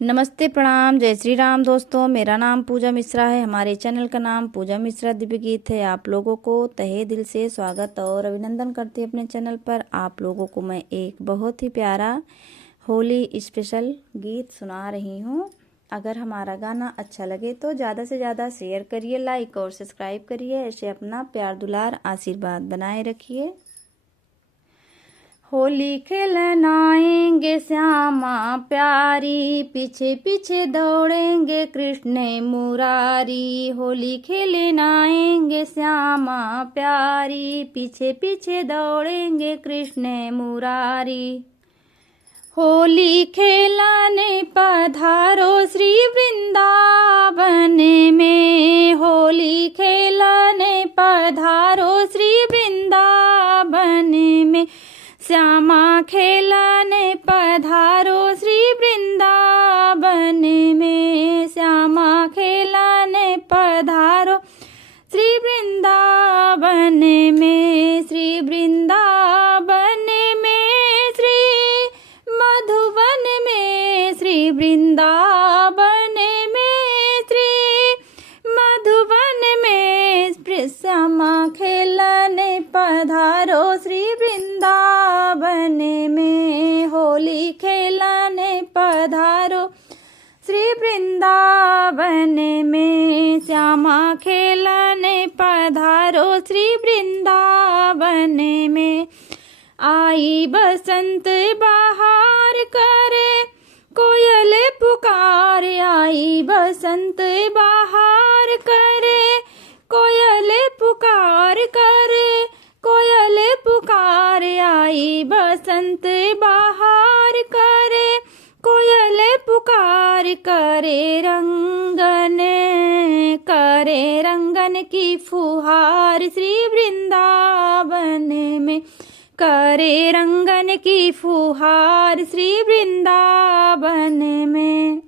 नमस्ते, प्रणाम, जय श्री राम दोस्तों। मेरा नाम पूजा मिश्रा है। हमारे चैनल का नाम पूजा मिश्रा दिव्य गीत है। आप लोगों को तहे दिल से स्वागत और अभिनंदन करती हूँ अपने चैनल पर। आप लोगों को मैं एक बहुत ही प्यारा होली स्पेशल गीत सुना रही हूँ। अगर हमारा गाना अच्छा लगे तो ज़्यादा से ज़्यादा शेयर करिए, लाइक और सब्सक्राइब करिए। ऐसे अपना प्यार दुलार आशीर्वाद बनाए रखिए। होली खेलना आएंगे श्यामा प्यारी, पीछे पीछे दौड़ेंगे कृष्ण मुरारी। होली खेलना आएंगे श्यामा प्यारी, पीछे पीछे दौड़ेंगे कृष्ण मुरारी। होली खेलने पधारो श्री वृंदावन में, होली खेलने पधारो श्री वृंदावन में। श्यामा खेलने पधारो श्री वृंदावन में, श्यामा खेलने पधारो श्री वृंदावन में। श्री वृंदावन में, श्री मधुवन में, श्री वृंदावन में, श्री मधुवन में। श्यामा खेलने पधारो श्री वृंदावन में, होली खेलने पधारो श्री वृंदावन में। श्यामा खेलने पधारो श्री वृंदावन में। आई बसंत बहार करे कोयल पुकार, आई बसंत बहार करे कोयल पुकार करे, कोयल पुकार। आई बसंत बहार करे कोयल पुकार, करे रंगन की फुहार श्री वृंदावन में, करे रंगन की फुहार श्री वृंदावन में।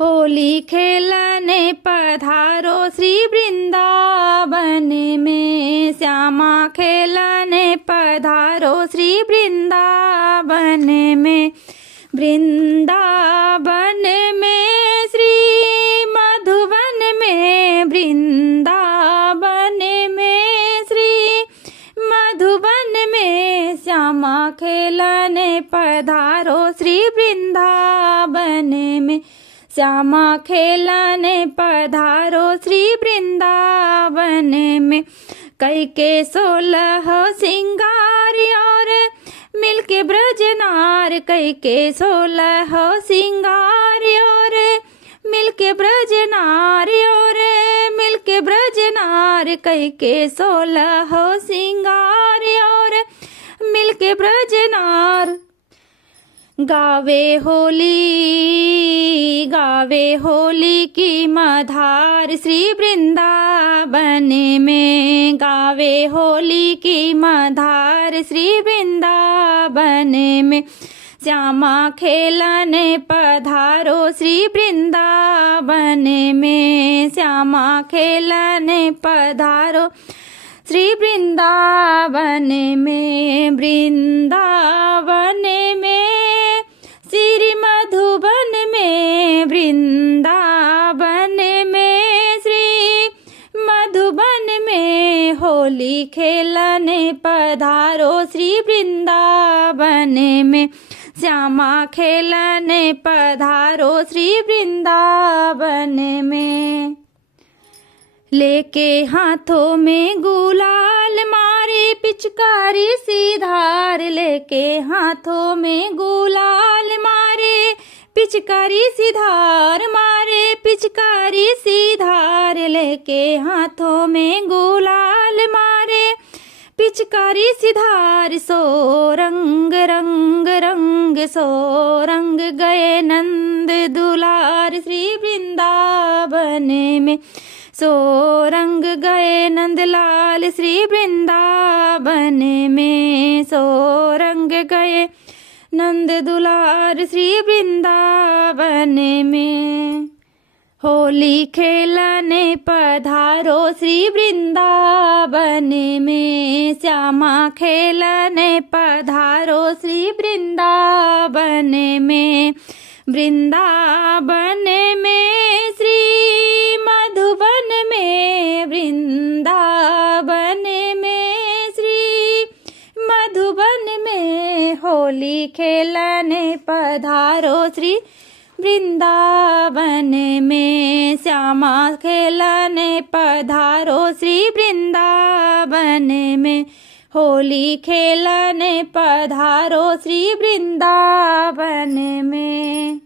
होली खेलने पधारो श्री वृंदावन में, श्यामा खेलने पधारो श्री वृंदावन में। वृंदावन में, श्री मधुवन में, वृंदावन में, श्री मधुवन में। श्यामा खेलने पधारो श्री वृंदावन में, श्यामा खेलने पधारो श्री वृंदावन में। कई के 16 सिंगार और मिलके ब्रजनार, कई के 16 सिंगार और मिलके ब्रजनार, और मिलके ब्रजनार। कई के 16 सिंगार और मिलके ब्रजनार। गावे होली की मधार श्री वृंदावन में, गावे होली की मधार श्री वृंदावन में। श्यामा खेलने पधारो श्री वृंदावन में, श्यामा खेलने पधारो श्री वृंदावन में। वृंदावन में, श्री मधुबन में, वृंदावन में, श्री मधुबन में। होली खेलने पधारो श्री वृंदावन में, श्यामा खेलने पधारो श्री वृंदावन में। लेके हाथों में गुलाल मारे पिचकारी सी धार, लेके हाथों में गुलाल मारे पिचकारी सी धार, मारे पिचकारी सी धार। लेके हाथों में गुलाल मारे पिचकारी सी धार। सो रंग रंग रंग सो रंग गए नंद दुलार श्री वृंदावन में, सो रंग गए नंदलाल श्री वृंदावन में। सो रंग गए नंद दुलार श्री वृंदावन में। होली खेलने पधारो श्री वृंदावन में, श्यामा खेलने पधारो श्री वृंदावन में। वृंदावन में श्री मधुवन में, वृंदावन में श्री मधुबन में, होली खेलने पधारो श्री वृंदावन में, श्यामा खेलने पधारो श्री वृंदावन में, होली खेलने पधारो श्री वृंदावन में।